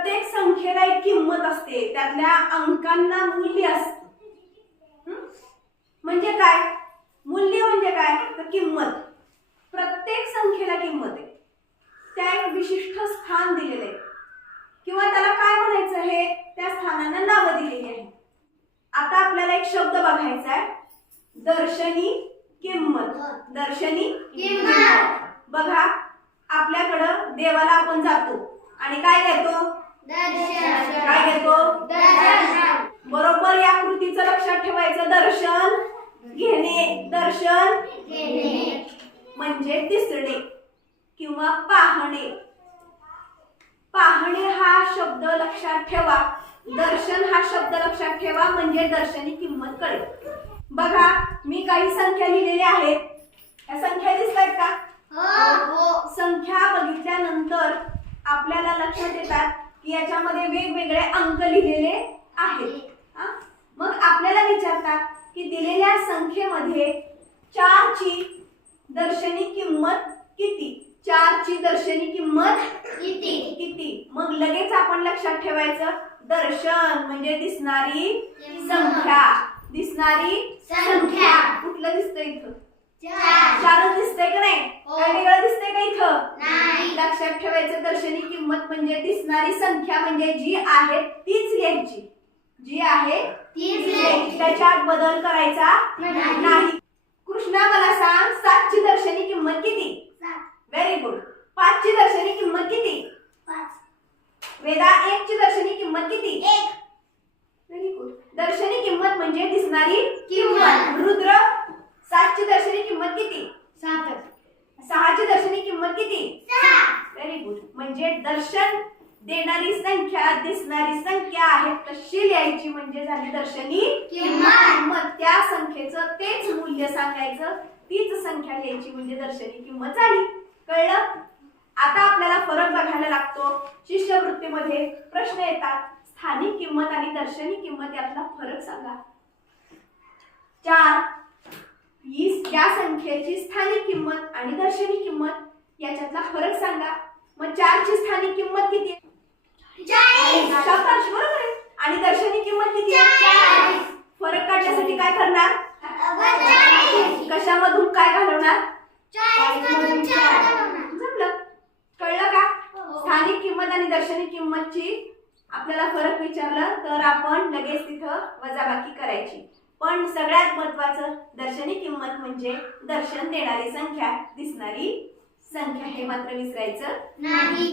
प्रत्येक संख्येला एक किंमत असते, त्यातल्या अंकांना मूल्य असतं। म्हणजे काय? मूल्य म्हणजे काय? तर किंमत। प्रत्येक संख्येला किंमत आहे, त्या एक विशिष्ट स्थान दिलेले आहे किंवा त्याला काय म्हणायचं हे त्या स्थानांना नावं दिलेली आहे। आता आपल्याला एक शब्द बघायचा आहे, दर्शनी किंमत। दर्शनी किंमत बघा, आपल्याकडं देवाला आपण जातो आणि काय घेतो? दर्शन। काय घेतो? दर्शन। बरोबर या कृतीचं लक्षात ठेवायचं, दर्शन घेणे। दर्शन घेणे म्हणजे दिसणे किंवा पाहणे। पाहणे हा शब्द लक्षात ठेवा, दर्शन हा शब्द लक्षात ठेवा, म्हणजे दर्शनी किंमत कळेल। बघा, मी काही संख्या लिहिलेल्या आहेत, या संख्या दिसतायत का? हो। संख्या बघितल्यानंतर आपल्याला लक्षात येतात की याच्यामध्ये वेगवेगळे अंक लिहिलेले आहेत। मग आपल्याला विचारतात की दिलेल्या संख्येमध्ये 4 ची दर्शनी किंमत किती? 4 ची दर्शनी किंमत किती? मग लगेच आपण लक्षात ठेवायचं, दर्शन म्हणजे दिसणारी संख्या। दिसणारी संख्या कुठलं दिसतंय इथं? 4 दिसतंय का नाही? काय वेगळं दिसतंय का इथं? नाही। लक्षात ठेवायचं, दर्शनी किंमत म्हणजे दिसणारी संख्या, म्हणजे जी आहे तीच लिहायची। जी आहे तीच लिहायची, त्याच्यात बदल करायचा नाही। कृष्णा मला सांग, 7 ची दर्शनी किंमत किती? 7। Very good. 5 ची दर्शनी किंमत किती? 5। वेदा, 1 ची दर्शनी किंमत किती? 1। Very good. दर्शनी किंमत म्हणजे दिसणारी किंमत। रुद्र, 7 ची दर्शनी किंमत किती? 7। 6 ची दर्शनी किंमत किती? 6। Very good. म्हणजे दर्शन देणारी संख्या, दिसणारी संख्या आहे तशी लिहायची, म्हणजे झाली दर्शनी किंमत। त्या संख्येचं तेच मूल्य सांगायचं, तीच संख्या लिहायची, म्हणजे दर्शनी किंमत झाली। कळलं? आता आपल्याला फरक बघायला लागतो। शिष्यवृत्तीमध्ये प्रश्न येतात, स्थानिक किंमत आणि दर्शनी किंमत यातला फरक सांगा। 4 या संख्येची स्थानिक किंमत आणि दर्शनी किंमत याच्यातला फरक सांगा। मग 4 ची स्थानिक किंमत किती? 40। शाबाश, बरोबर आहे। आणि दर्शनी किंमत किती आहे? 40। फरक काढण्यासाठी काय करणार? कशामधून काय घालवणार? 40 मधून 4 घालवणार। कळलं का? स्थानिक किंमत आणि दर्शनी किंमतची आपल्याला फरक विचारलं तर आपण लगेच तिथं वजाबाकी करायची। पण सगळ्यात महत्त्वाचं, दर्शनी किंमत म्हणजे दर्शन देणारी संख्या, दिसणारी संख्या, हे मात्र विसरायचं नाही।